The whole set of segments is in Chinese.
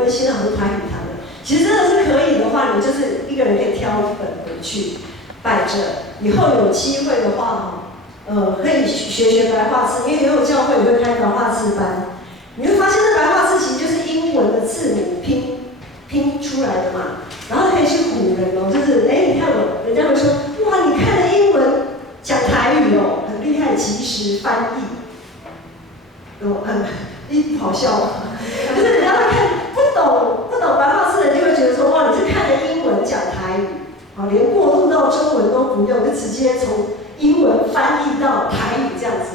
没有现在很多台语堂的？其实真的是可以的话，你就是一个人可以挑一本回去摆着，以后有机会的话，可以学白话字，因为也有教会也会开白话字班。你会发现，这白话字其实就是英文的字母拼出来的嘛，然后可以去唬人哦，就是你看我，人家会说，哇，你看了英文讲台语哦，很厉害，即时翻译，好笑，可是人家会看不懂白话字的，就会觉得说，哇，你是看了英文讲台语，连过渡到中文都不用，就直接从英文翻译到台语这样子，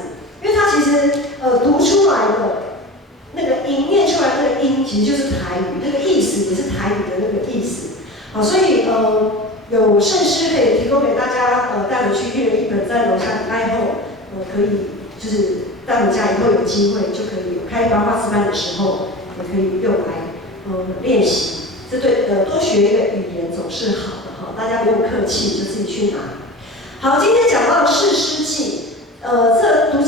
因为它其实读出来的。那个音念出来那个音其实就是台语，那个意思也是台语的那个意思。好，所以有圣诗可以提供给大家带回去一人一本，在楼下待后可以就是带回家以后有机会就可以有开白话字班的时候也可以用来练习。这对多学一个语言总是好的哈，大家不用客气，就自己去拿。好，今天讲到士师记，这读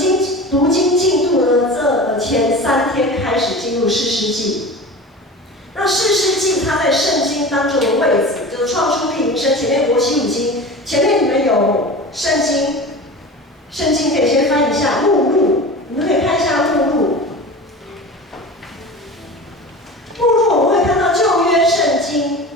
经进度呢，这前3天开始进入士师记。那士师记它在圣经当中的位置，就是创出利民申前面摩西五经，前面你们有圣经可以先翻一下目录，你们可以看一下目录。目录我们会看到旧约圣经。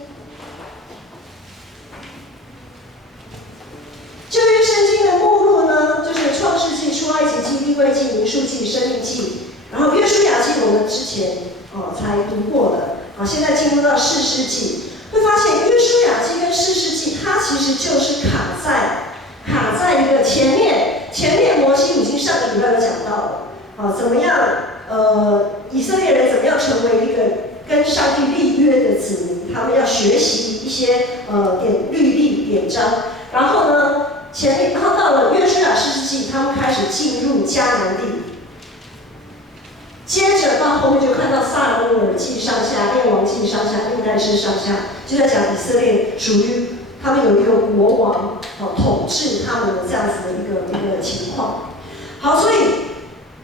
旧约圣经的目录呢，就是创世纪、出埃及记、利未记、民数记、申命记，然后约书亚记我们之前才读过的，现在进入到士师记，会发现约书亚记跟士师记它其实就是卡在一个前面摩西五经上个礼拜有讲到了，怎么样以色列人怎么样成为一个跟上帝立约的子民，他们要学习一些律例典章，然后呢。然后到了约书亚士师记，他们开始进入迦南地。接着到后面就看到撒母耳记上下、列王记上下、历代志上下，就在讲以色列属于他们有一个国王统治他们的这样子的一个情况。好，所以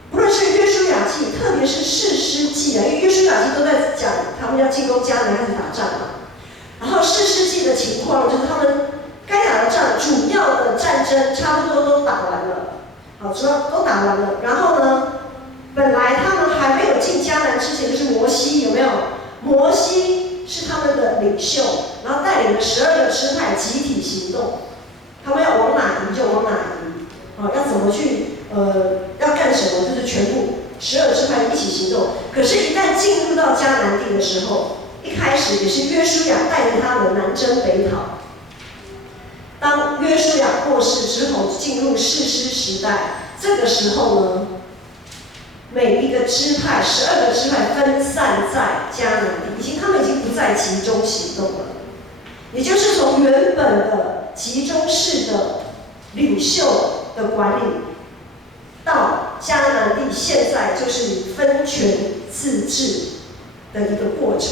不论是约书亚记，特别是士师记因为约书亚记都在讲他们要进攻迦南开始打仗嘛。然后士师记的情况就是他们。该打的仗，主要的战争差不多都打完了，主要都打完了。然后呢，本来他们还没有进迦南之前，就是摩西有没有？摩西是他们的领袖，然后带领了12个支派集体行动，他们要往哪移就往哪移，要怎么去要干什么，就是全部12个支派一起行动。可是，一旦进入到迦南地的时候，一开始也是约书亚带着他们南征北讨。当约书亚过世之后，进入士师时代，这个时候呢，每一个支派12个支派分散在迦南地，他们已经不再集中行动了。也就是从原本的集中式的领袖的管理，到迦南地现在就是以分权自治的一个过程。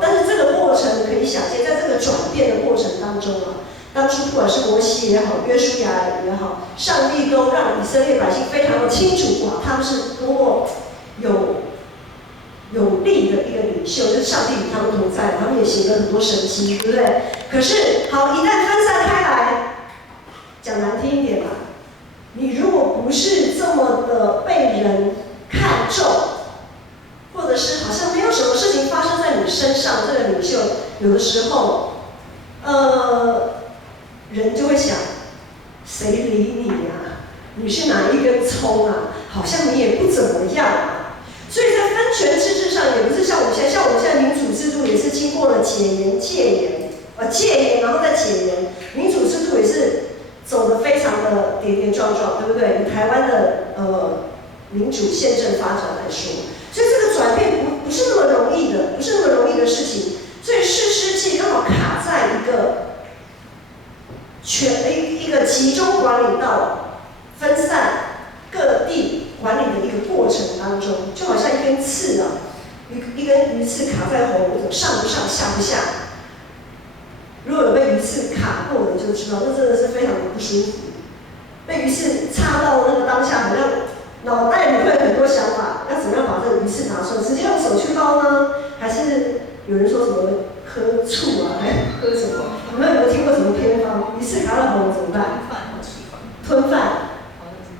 但是这个过程可以想见，在这个转变的过程当中当初不管是摩西也好，约书亚也好，上帝都让以色列百姓非常的清楚他们是多么有力的一个领袖，就是上帝与他们同在，他们也行了很多神迹，对不对？可是好，一旦分散开来，讲难听一点吧，你如果不是这么的被人看重，或者是好像没有什么事情发生在你身上，这个领袖有的时候，人就会想，谁理你呀？你是哪一根葱啊？好像你也不怎么样所以在分权制度上，也不是像我们现在民主制度也是经过了戒严，然后再解严，民主制度也是走得非常的跌跌撞撞，对不对？以台湾的民主宪政发展来说，所以这个转变不是那么容易的事情。所以士师记刚好卡在一个集中管理到分散各地管理的一个过程当中，就好像一根刺一根鱼刺卡在喉咙，上不上下不下。如果有被鱼刺卡过的就知道，那真的是非常的不舒服。被鱼刺插到那个当下，好像脑袋里会有很多想法，要怎么样把这个鱼刺拿出来？直接用手去捞呢，还是有人说什么喝醋啊，还喝什么？你们有没有听过什么偏方？鱼刺卡到喉咙怎么办？吞饭，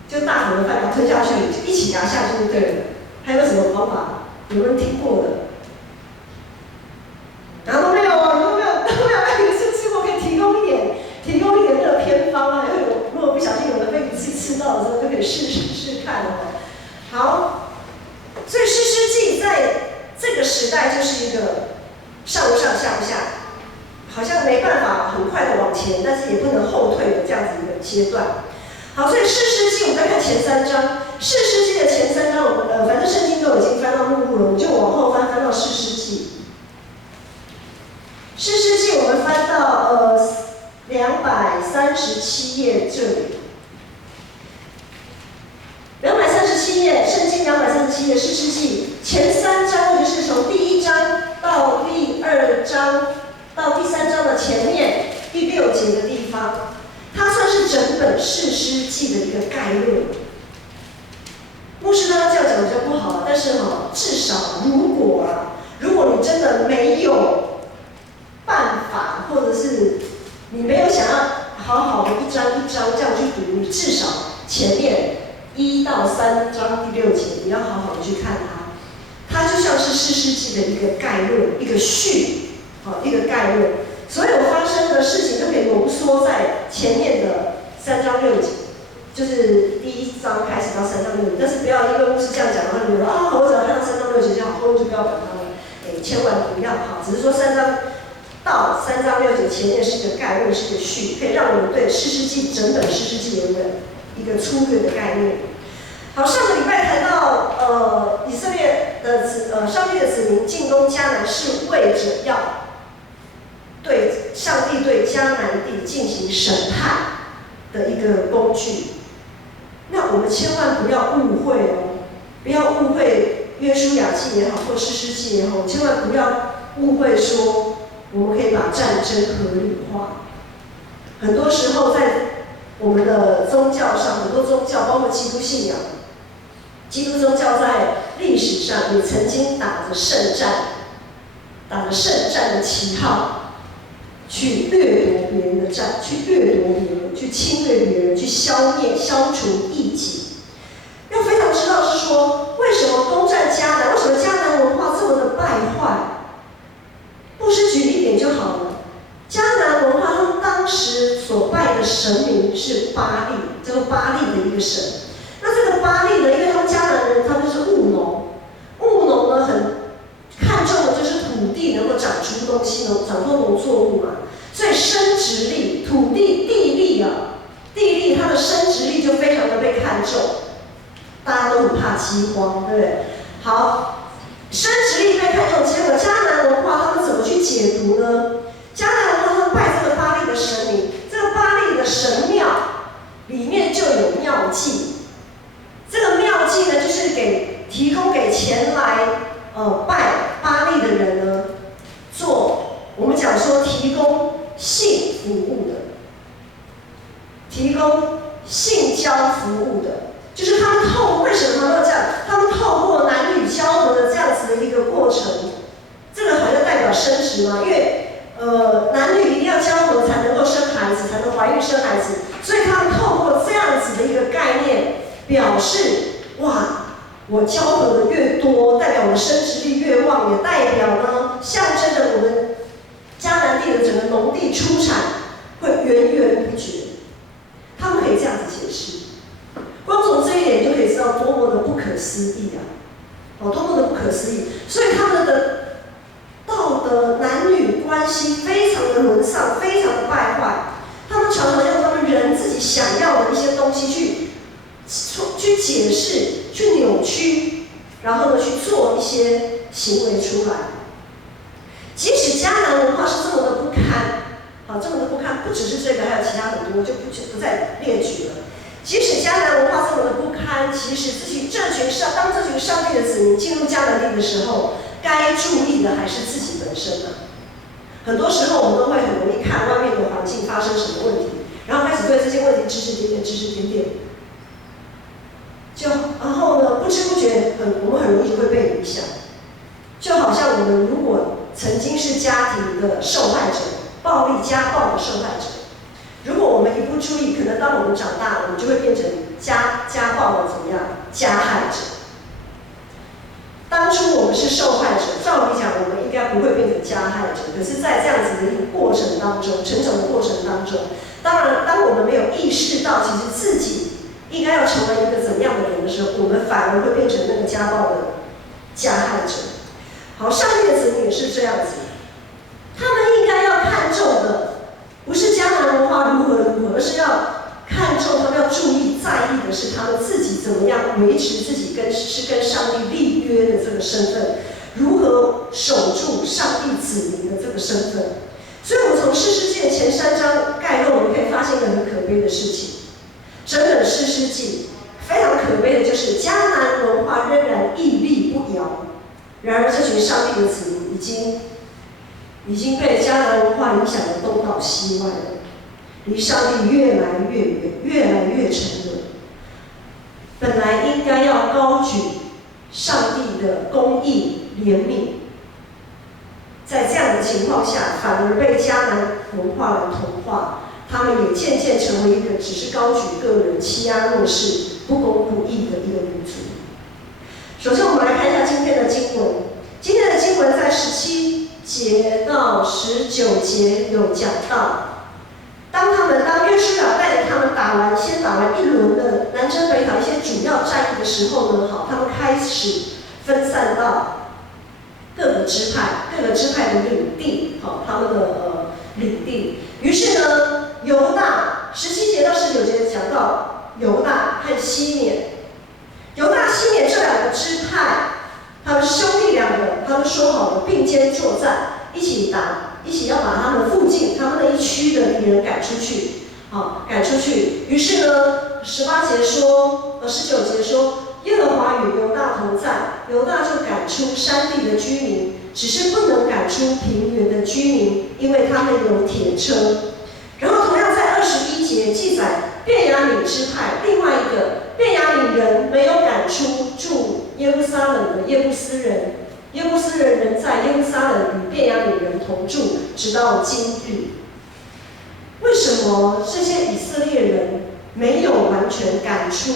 就大口的饭把它吞下去，就一起压下去就对了。还有什么方法？有没有听过的？然后都没有哦，你都没有鱼刺吃过，可以提供一点那个偏方啊。如果不小心有人被鱼刺刺到的时候，就可以试看哦。好，所以士师记在这个时代就是一个上不上下不下，好像没办法很快的往前，但是也不能后退的这样子一个阶段。好，所以士师记我们再看前3章，士师记的前3章我们反正圣经都已经翻到目录了，我们就往后翻到士师记。士师记我们翻到237页这里，237页，圣经237页士师记前3章，就是从第1章到第2章到第3章的前面第6节的地方，它算是整本士师记的一个概论。牧师刚刚这样讲比较不好，但是至少如果你真的没有办法，或者是你没有想要好好的一章一章这样去读，你至少前面1到3章第6节你要好好的去看它，它就像是士师记的一个概论，一个序，一个概论，所有发生的事情都可以浓缩在前面的3章6节。就是第1章开始到3章6节，但是不要因为牧师这样讲，然后你们说我只要看到3章6节就好，后面就不要管它了。千万不要好，只是说3章到3章6节前面是一个概论，是一个序，可以让我们对士师记整本士师记有一个粗略的概念。好，上个礼拜谈到以色列的上帝的子民进攻迦南是为着要对上帝对迦南地进行审判的一个工具。那我们千万不要误会哦，不要误会约书亚记也好，或士师记也好，千万不要误会说我们可以把战争合理化。很多时候在我们的宗教上，很多宗教包括基督信仰，基督宗教在历史上也曾经打着圣战的旗号，去掠夺别人的战，去掠夺别人，去侵略别人，去消除异己。要非常知道是说，为什么攻占迦南？为什么迦南文化这么的败坏？牧师举一点就好了。迦南文化他们当时所拜的神明是巴力，叫做巴力的一个神。那这个巴力呢，因为他们迦南人他们就是务农，务农呢很看重的就是土地能够长出东西，长出农作物嘛，所以生殖力、土地、地利它的生殖力就非常的被看重。大家都很怕饥荒，对不对？好，生殖力被看重，结果迦南文化他们怎么去解读呢？迦南文化他们拜这个巴力的神明，这个巴力的神庙里面就有庙祭。这个庙祭呢，就是提供给前来拜巴力的人呢，做我们讲说提供性服务的，提供性交服务的。就是他们为什么他们要这样？他们透过男女交合的这样子的一个过程，这个好像代表生殖嘛，因为男女一定要交合才能够生孩子，才能怀孕生孩子，所以他们透过这样子的一个概念，表示哇，我交合的越多，代表我的生殖力越旺，也代表呢，象征着我们迦南地的整个农地出产会源源不绝。他们可以这样子解释。光从这一点就可以知道多么的不可思议啊！多么的不可思议！所以他们的道德、男女关系非常的沦丧，非常的败坏。他们常常用他们人自己想要的一些东西去解释、去扭曲，然后呢去做一些行为出来。即使迦南文化是这么的不堪，这么的不堪，不只是这个，还有其他很多，就不再列举了。即使迦南文化这么的不堪，其实当这群上帝的子民进入迦南地的时候，该注意的还是自己本身啊。很多时候我们都会很容易看外面的环境发生什么问题，然后开始对这些问题指指点点，就知不觉我们很容易就会被影响。就好像我们如果曾经是家庭的受害者，暴力家暴的受害者，如果我们一不注意，可能当我们长大，我们就会变成家暴的怎么样加害者。当初我们是受害者，照理讲我们应该不会变成加害者，可是，在这样子的一个过程当中，成长的过程当中，当然，当我们没有意识到其实自己应该要成为一个怎么样的人的时候，我们反而会变成那个家暴的加害者。好，上帝的子女也是这样子，他们应该要看重的不是迦南文化如何，而是要看重他们要注意在意的是他们自己怎么样维持自己跟上帝立约的这个身份，如何守住上帝子民的这个身份。所以，我们从士师记的前3章概论，我们可以发现一个很可悲的事情。整本士师记非常可悲的就是迦南文化仍然屹立不摇。然而，这群上帝的子民已经被迦南文化影响的东倒西歪了，离上帝越来越远，越来越沉沦。本来应该要高举上帝的公义、怜悯，在这样的情况下，反而被迦南文化来同化。他们也渐渐成为一个只是高举个人、欺压弱势、不公不义的一个民族。首先，我们来看一下今天的经文。今天的经文在17节到19节有讲到，当约书亚带领他们先打完一轮的南征北讨一些主要战役的时候呢，他们开始分散到各个支派的领地，他们的领地。于是呢，犹大17节到19节讲到犹大和西缅。犹大、西缅这2个支派，他们兄弟2个，他们说好了并肩作战，一起要把他们附近他们那一区的敌人赶出去，赶出去。于是呢，19节说，耶和华与犹大同在，犹大就赶出山地的居民，只是不能赶出平原的居民，因为他们有铁车。然后同样在21节记载，便雅悯支派另外一个便雅悯人没有赶出住耶路撒冷的耶布斯人，耶布斯人仍在耶路撒冷与便雅悯人同住，直到今日。为什么这些以色列人没有完全赶出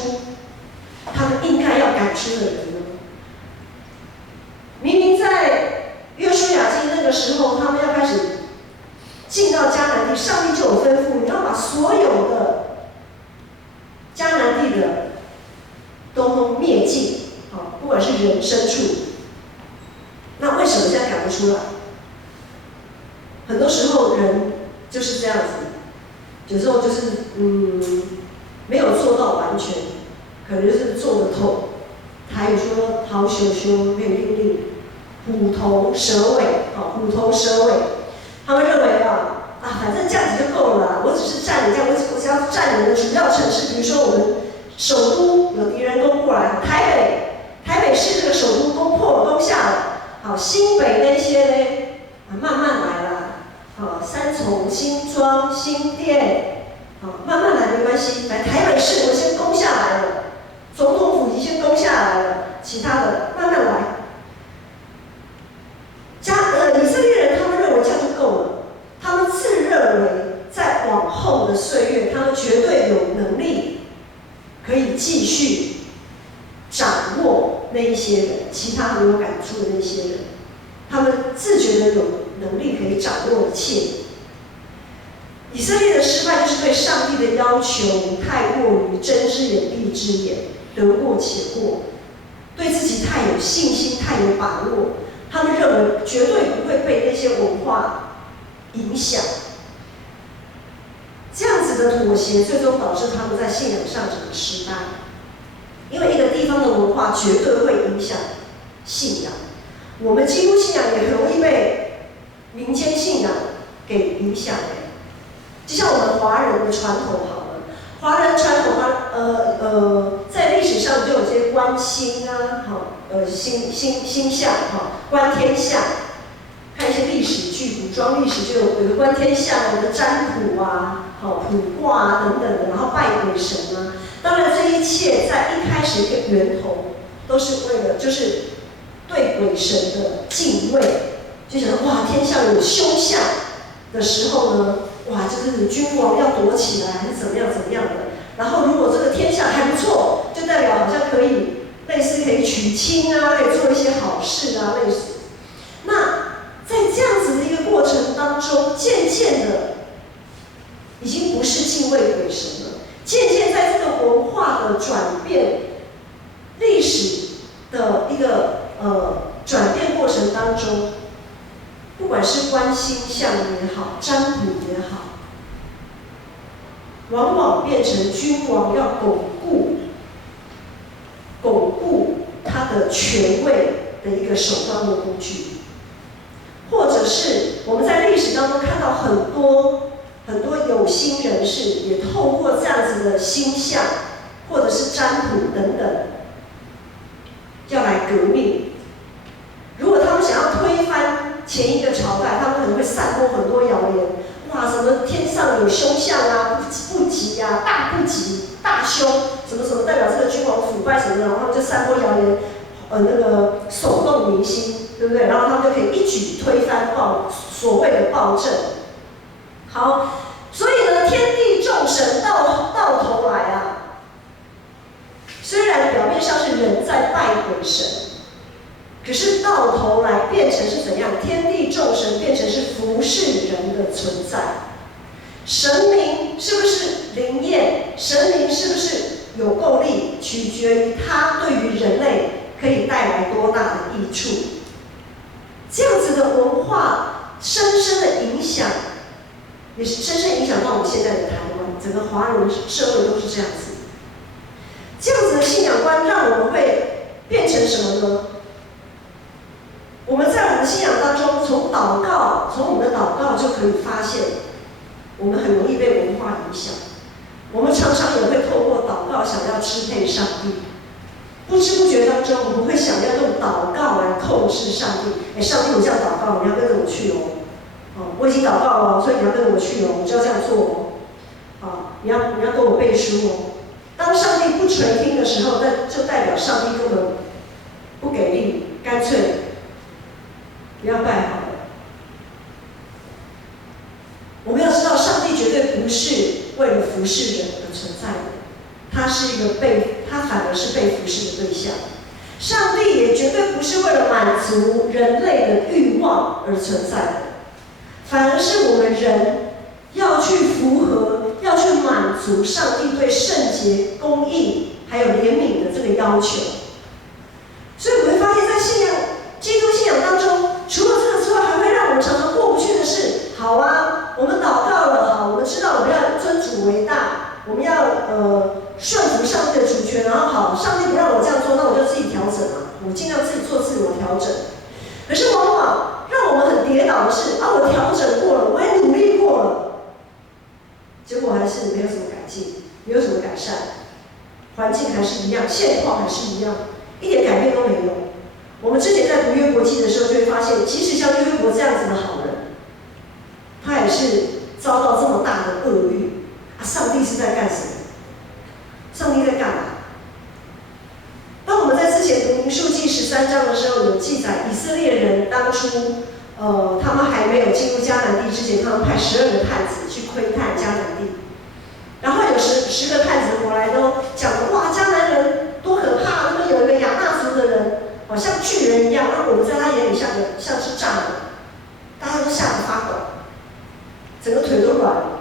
他们应该要赶出的人呢？明明在约书亚记那个时候，他们要开始进到迦南地，上帝就有吩咐，你要把所有的迦南地的都灭尽，不管是人牲畜。那为什么现在赶不出来？很多时候人就是这样子，有时候就是没有做到完全，可能就是做得透。台语说好羞羞，没有令令，虎头蛇尾，虎头蛇尾。他们认为反正这样子就够了啦，我只是占领这样，我只要占领的主要城市，比如说我们首都有敌人攻过来，台北市这个首都攻下了，好，新北那些呢，慢慢来啦，三重、新庄、新店，慢慢来没关系，来台北市我先攻下来了，总统府已经先攻下来了，其他的慢慢来。以色列人他们认为这样就够了，他们自认为在往后的岁月，他们绝对有能力可以继续掌握那一些人，其他没有赶出的那些人，他们自觉得有能力可以掌握一切。以色列的失败就是对上帝的要求太过于睁只眼闭只眼，得过且过，对自己太有信心、太有把握。他们认为绝对不会被那些文化影响，这样子的妥协，最终导致他们在信仰上整个失败。因为一个地方的文化绝对会影响信仰，我们基督信仰也很容易被民间信仰给影响。就像我们华人的传统好了，华人传统在历史上就有些观星啊，星象，观天象，看一些历史剧，古装历史就有个观天象的占卜啊，卜卦啊等等的，然后拜鬼神啊。当然，这一切在一开始一个源头都是为了就是对鬼神的敬畏，就想到哇，天下有凶相的时候呢，哇，就是君王要躲起来还是怎么样的。然后如果这个天下还不错，就代表好像可以类似可以娶亲啊，可以做一些好事啊，类似。那在这样子的一个过程当中，渐渐的已经不是敬畏鬼神了，渐渐在这个文化的转变、历史的一个转变过程当中，不管是观星象也好，占卜也好，往往变成君王要巩固他的权位的一个首当的工具，或者是我们在历史当中看到很多有心人士也透过这样子的星象或者是占卜等等，要来革命。如果他们想要推翻前一个朝代，他们可能会散播很多谣言，哇，什么天上有凶相啊，不吉啊，大不吉，大凶，什么代表这个君王腐败什么的，然后他们就散播谣言，那个耸动民心，对不对？然后他们就可以一举推翻所谓的暴政。好，所以呢，天地众神到头来啊，虽然表面上是人在拜鬼神，可是到头来变成是怎样？天地众神变成是服侍人的存在。神明是不是灵验？神明是不是有够力？取决于他对于人类可以带来多大的益处。这样子的文化深深的影响，也是深深影响到我们现在的台湾，整个华人社会都是这样子。这样子的信仰观让我们会变成什么呢？我们在我们的信仰当中，从我们的祷告就可以发现，我们很容易被文化影响。我们常常也会透过祷告想要支配上帝，不知不觉当中，我们会想要用祷告来控制上帝。上帝，我这样祷告，你要跟着我去哦。我已经祷告了，所以你要跟着我去哦，你就要这样做哦。你要跟我背书哦。当上帝不垂听的时候，那就代表上帝根本不给力，干脆不要拜好了。我们要知道，上帝绝对不是为了服侍人而存在的，他反而是被服侍的对象。上帝也绝对不是为了满足人类的欲望而存在的，反而是我们人要去符合、要去满足上帝对圣洁、公义还有怜悯的这个要求。所以我们会发现，在基督信仰当中，除了这个之外，还会让我们常常过不去的是：好啊，我们祷告了，好，我们知道我们要尊主为大，我们要顺服上帝的主权，然后好，上帝不让我这样做，那我就自己调整嘛，我尽量自己做自我调整。可是往往让我们很跌倒的是，我调整过了，我也努力过了，结果还是没有什么改进，没有什么改善，环境还是一样，现况还是一样，一点改变都没有。我们之前在读约伯记的时候，就会发现，即使像约伯这样子的好人，他也是遭到这么大的厄运上帝是在干什么？上帝在干嘛？当我们在之前读民数记13章的时候，有记载以色列人当初，他们还没有进入迦南地之前，他们派12个探子去窥探迦南地，然后有10个探子回来都讲了，哇，迦南人多可怕！那么有一个亚纳族的人，好像巨人一样，那我们在他眼里像是蚱蜢，大家都吓得发抖，整个腿都软了。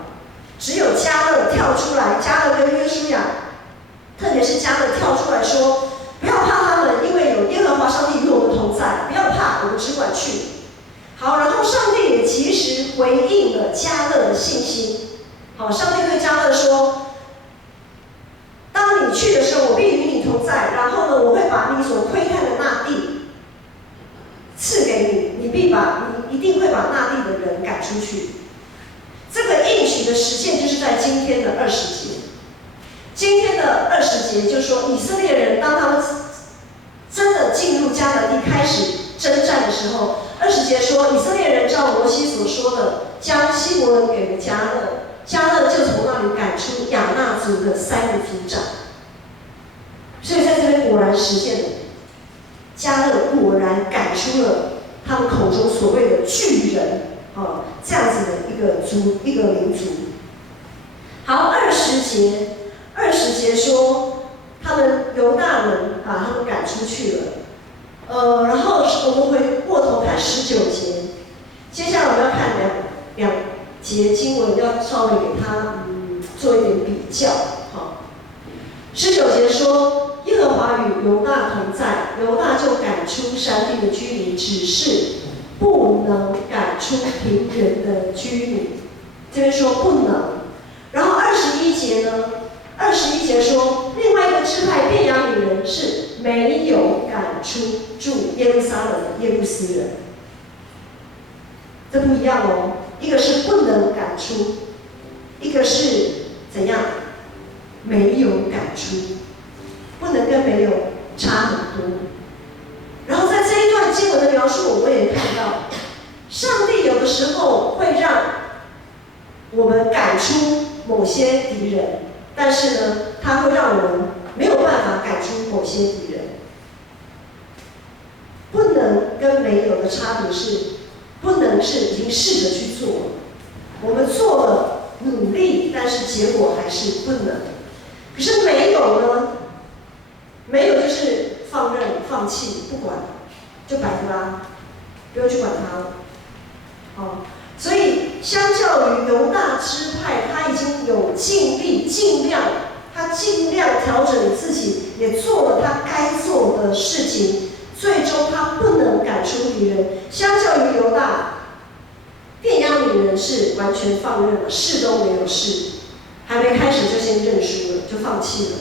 只有迦勒跳出来，迦勒跟约书亚，特别是迦勒跳出来说：“不要怕他们，因为有耶和华上帝与我们同在，不要怕，我们只管去。”好，然后上帝也及时回应了迦勒的信心。好，上帝对迦勒说：“当你去的时候，我必与你同在。然后呢，我会把你所窥探的那地赐给你，你一定会把那地的人赶出去。”这个应许的实现就是在今天的20节。今天的20节就说，以色列人当他们真的进入迦南地开始征战的时候，20节说，以色列人照摩西所说的，将希伯伦给了迦勒，迦勒就从那里赶出亚纳族的3个族长。所以在这边果然实现了，迦勒果然赶出了他们口中所谓的巨人，这样子的一个民族。好，20节说，他们犹大人把他们赶出去了。然后我们回过头看19节，接下来我们要看两节经文，要稍微给他做一点比较。19节说，耶和华与犹大同在，犹大就赶出山地的居民，只是不能赶出平原的居民。这边说不能。然后21节呢？21节说，另外一个支派便雅悯人是没有赶出住耶路撒冷的耶布斯人。这不一样哦，一个是不能赶出，一个是怎样？没有赶出，不能跟没有差很多。然后在这一段经文的描述，我也看到，上帝有的时候会让我们赶出某些敌人，但是呢，他会让我们没有办法赶出某些敌人。不能跟没有的差别是，不能是已经试着去做了，我们做了努力，但是结果还是不能。可是没有呢？没有就是放任、放弃、不管，就摆着啦，不用去管它了。所以相较于犹大支派，他已经有尽力、尽量调整自己，也做了他该做的事情，最终他不能赶出敌人。相较于犹大，便雅悯人是完全放任了，试都没有试。还没开始就先认输了，就放弃了。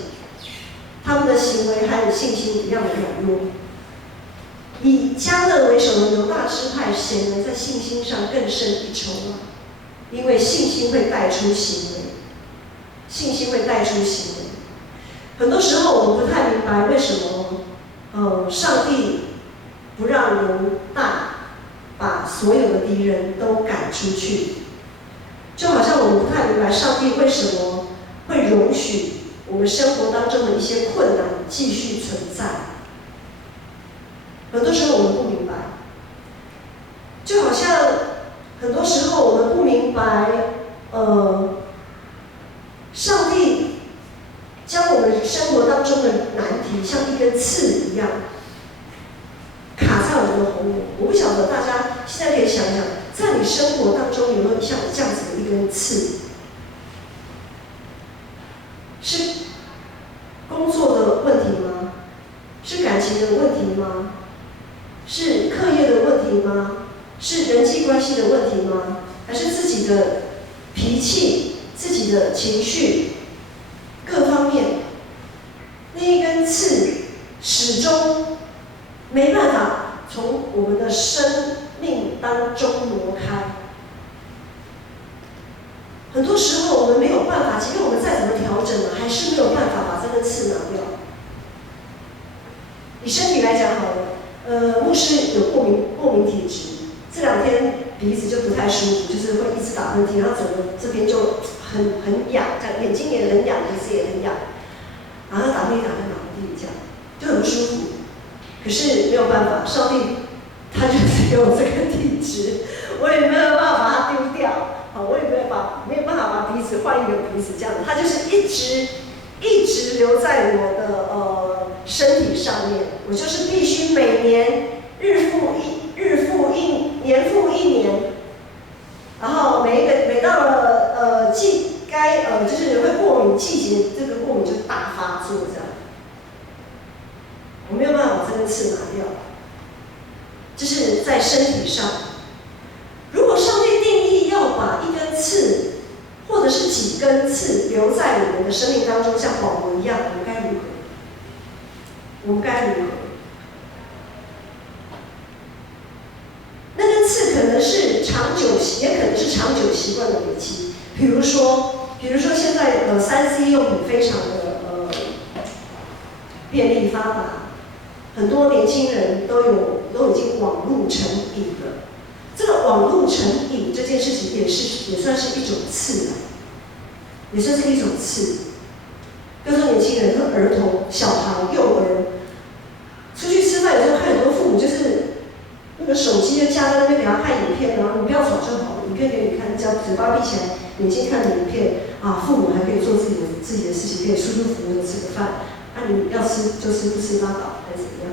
他们的行为还有信心一样的软弱。以迦勒为首的犹大支派显然在信心上更胜一筹了，因为信心会带出行为，信心会带出行为。很多时候我们不太明白为什么，上帝不让犹大把所有的敌人都赶出去。就好像我们不太明白上帝为什么会容许我们生活当中的一些困难继续存在。很多时候我们不明白，就好像很多时候我们不明白，上帝将我们生活当中的难题像一根刺一样卡在我们的喉咙。我不晓得大家现在可以想想，在你生活当中有没有像这样子的一根刺？是工作的问题吗？是感情的问题吗？是课业的问题吗？是人际关系的问题吗？还是自己的脾气、自己的情绪各方面？那一根刺始终没办法从我们的生命当中挪开。很多时候我们没有办法，即便我们再怎么调整还是没有办法把这根刺拿掉。以身体来讲好了，牧师有过敏体质，这2天鼻子就不太舒服，就是会一直打喷嚏，然后整个这边就很痒，这样眼睛也很痒，鼻子也很痒，然后打喷嚏这样，就很不舒服。可是没有办法，上帝他就是给我这个体质，我也没有办法把它丢掉，我也没有办法把鼻子换一个鼻子这样，它就是一直留在我的身体上面，我就是必须每年日复一年复一年，然后每到了就是会过敏季节，这个过敏就大发作这样。我没有办法把这根刺拿掉，这是在身体上。如果上帝定义要把一根刺，或者是几根刺留在我们的生命当中，像保罗一样，我们该如何？我们该如何？那根刺可能是长久，也可能是长久习惯的累积。比如说现在3C 用品非常的便利发达。很多年轻人都已经网络成瘾了。这个网络成瘾这件事情也算是一种刺，也算是一种刺。比如说年轻人、和儿童、小孩、幼儿，出去吃饭有时候看很眼睛看着影片啊，父母还可以做自己的事情，可以舒舒服服的吃个饭，啊，你要吃就吃，不吃拉倒，还是怎么样？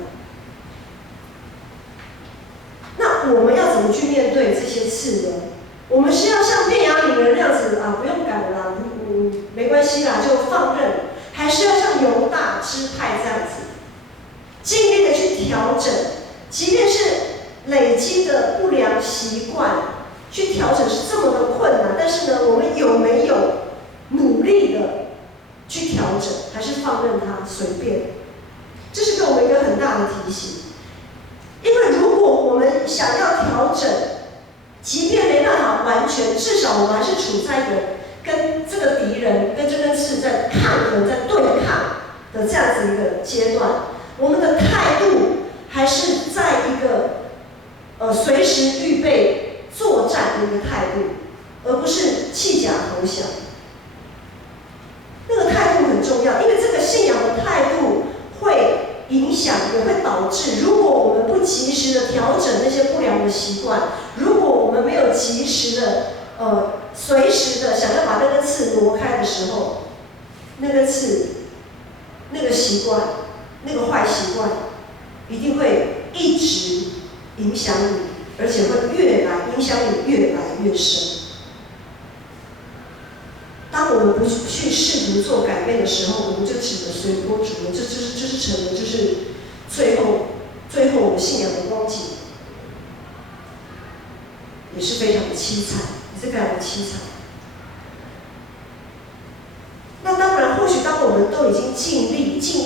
那我们要怎么去面对这些刺呢？我们是要像变雅悯人那样子啊，不用赶了啦，没关系啦，就放任，还是要像犹大支派这样子，尽力的去调整，即便是累积的不良习惯，去调整是这么的困难，但是呢，我们有没有努力的去调整，还是放任它随便？这是给我们一个很大的提醒。因为如果我们想要调整，即便没办法完全，至少我们还是处在一个跟这个敌人、跟这根刺在抗衡、在对抗的这样子一个阶段。我们的态度还是在一个随时预备作战的一个态度，而不是弃甲投降。那个态度很重要，因为这个信仰的态度会影响，也会导致，如果我们不及时的调整那些不良的习惯，如果我们没有及时的随时的想要把那根刺挪开的时候，那根刺、那个习惯、那个坏习惯，一定会一直影响你，而且会影响你越来越深。当我们不去试图做改变的时候，我们就只能随波逐流，这成了最后我们信仰的光景，也是非常的凄惨，也是非常的凄惨。那当然，或许当我们都已经尽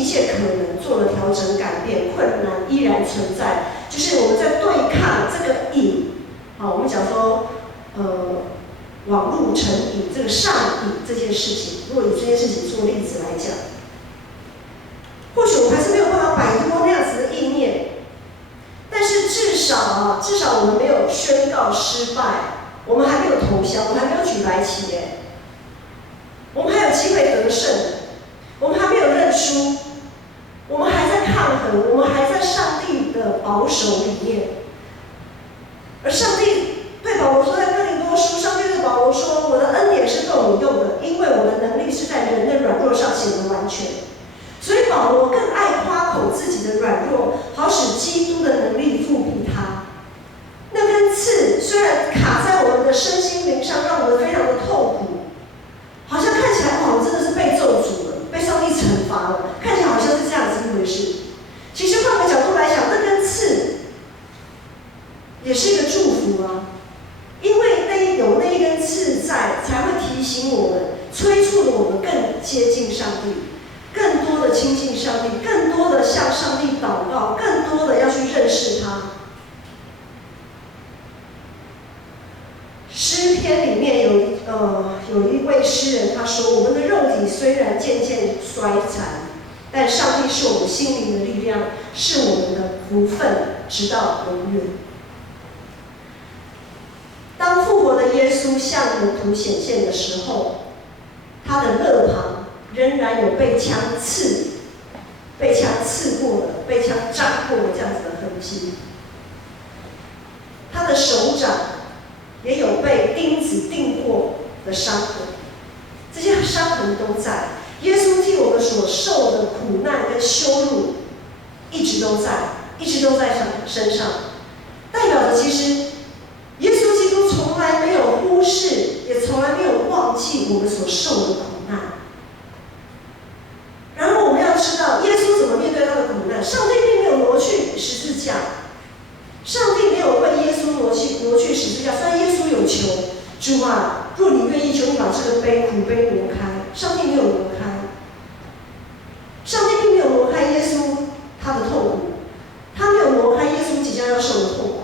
一切可能做了调整改变，困难依然存在，就是我们在对抗这个瘾。好，我们讲说，网络成瘾，这个上瘾这件事情，如果以这件事情做例子来讲，或许我们还是没有办法摆脱那样子的意念，但是至少我们没有宣告失败，我们还没有投降，我们还没有举白旗耶，我们还有机会得胜，我们还没有认输，我们还在抗衡，我们还在上帝的保守里面，而上帝对保罗说，在哥林多书，上帝对保罗说：“我的恩典是够你用的，因为我的能力是在人的软弱上显得完全。”所以保罗更爱夸口自己的软弱，好使基督的能力复辟他。那根刺虽然卡在我们的身心灵上，让我们非常的痛苦，好像看起来哇，我真的是被咒诅了，被上帝惩罚了，看起来好像是这样子一回事。其实换个角度来想，那根刺也是一个祝福啊。因为有那一根刺在，才会提醒我们，催促我们更接近上帝，更多的亲近上帝，更多的向上帝祷告，更多的要去认识他。诗篇里面有一位诗人，他说：“我们的肉体虽然渐渐衰残，但上帝是我们心灵的力量，是我们的福分，直到永远。”当复活的耶稣向门徒显现的时候，他的肋旁仍然有被枪刺过的、被枪扎过的这样子的痕迹。他的手掌也有被钉子钉过的伤痕，这些伤痕都在。耶稣替我们所受的苦难跟羞辱，一直都在身上，代表着其实耶稣基督从来没有忽视，也从来没有忘记我们所受的苦难。然后我们要知道，耶稣怎么面对他的苦难？上帝并没有挪去十字架，上帝没有为耶稣挪去十字架。虽然耶稣有求，主啊，若你愿意，求你把这个苦杯挪开。上帝没有挪开，上帝并没有挪开耶稣他的痛苦，他没有挪开耶稣即将要受的痛苦。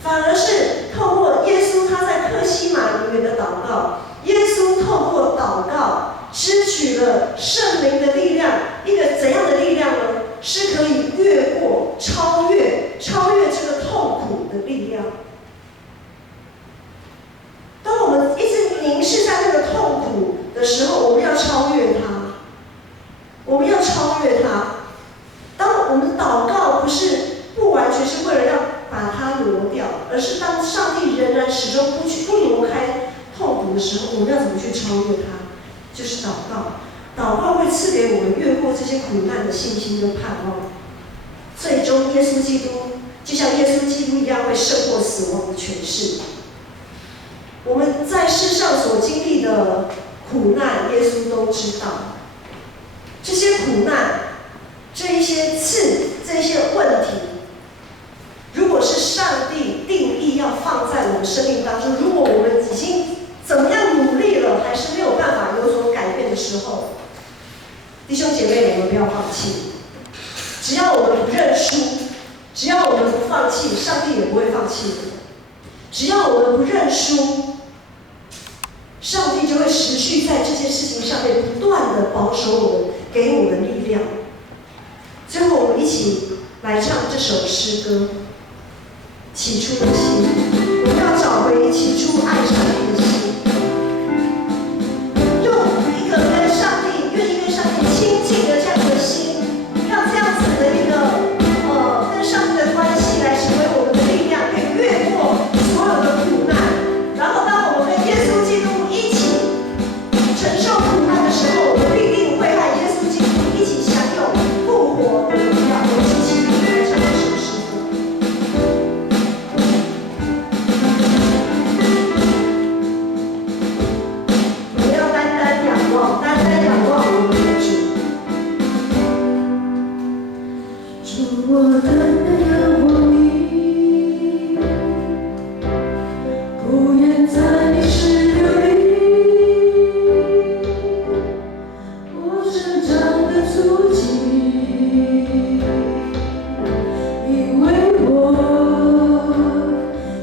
反而是透过耶稣他在客西马尼超越它，就是祷告。祷告会赐给我们越过这些苦难的信心跟盼望。最终，耶稣基督就像耶稣基督一样，会胜过死亡的权势。我们在世上所经历的苦难，耶稣都知道。这些苦难，这一些刺，这一些问题，如果是上帝定义要放在我们生命当中，如果我们已经怎么样努力了，还是没有办法有所改变的时候，弟兄姐妹，我们不要放弃。只要我们不认输，只要我们不放弃，上帝也不会放弃我们。只要我们不认输，上帝就会持续在这件事情上面不断的保守我们，给我们力量。最后，我们一起来唱这首诗歌《起初的心》，我们要找回起初爱上帝的心，用一个跟上帝愿意跟上帝亲近的这样的心，让这样子的一个跟上帝的关系来成为我们的力量，可以越过所有的苦难。然后，当我们跟耶稣基督一起承受苦难的时候，我们必定会和耶稣基督一起享有复活的荣耀。我们一起来唱这首诗歌。我们要单单仰望，单单仰望我们的主。主，我单单仰望你，不愿在你石榴里，我成长的足迹，因为我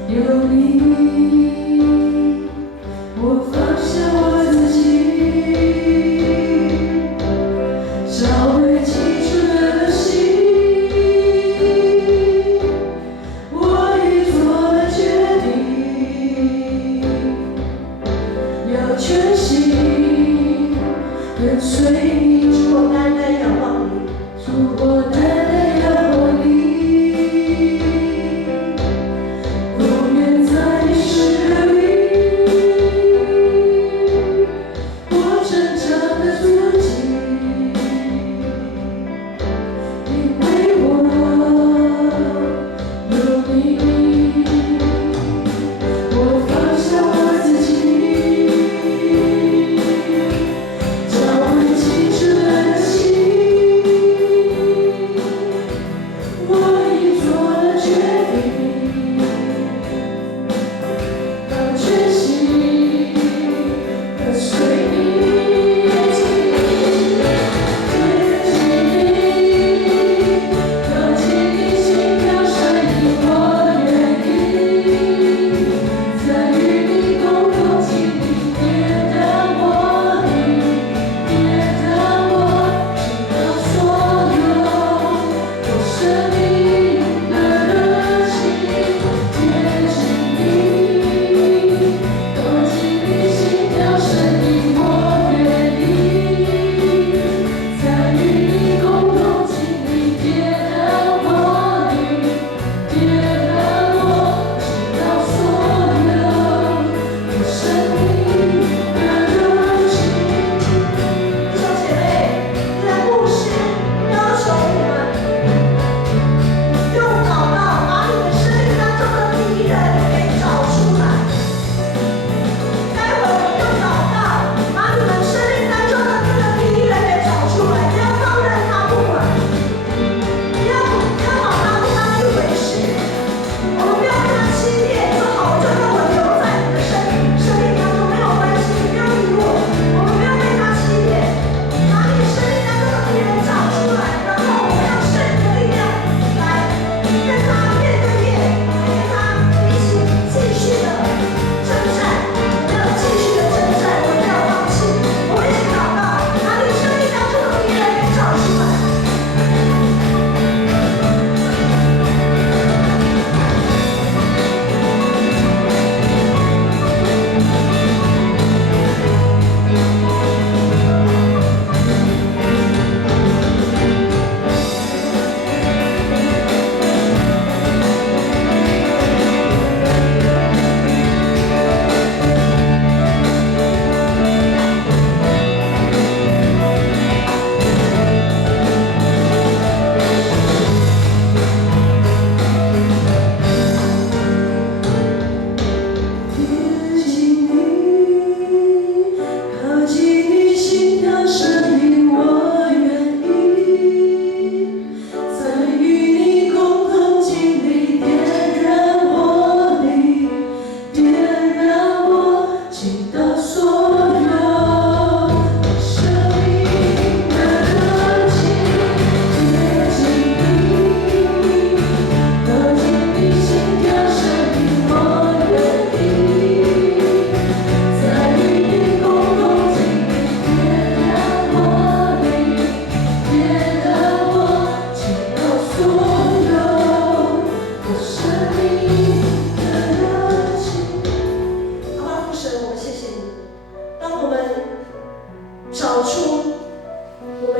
有你，我放下我自己，找回起初的心。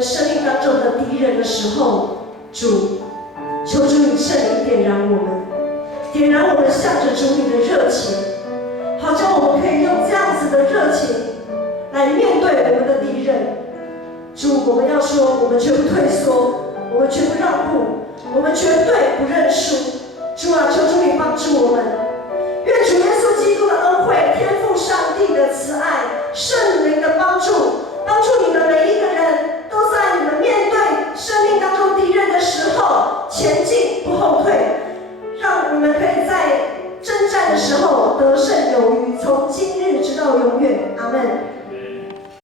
们生命当中的敌人的时候，主，求主你圣灵点燃我们，点燃我们向着主你的热情，好叫我们可以用这样子的热情来面对我们的敌人。主，我们要说，我们绝不退缩，我们绝不让步，我们绝对不认输。主啊，求主你帮助我们，愿主耶稣基督的恩惠、天父上帝的慈爱、圣灵的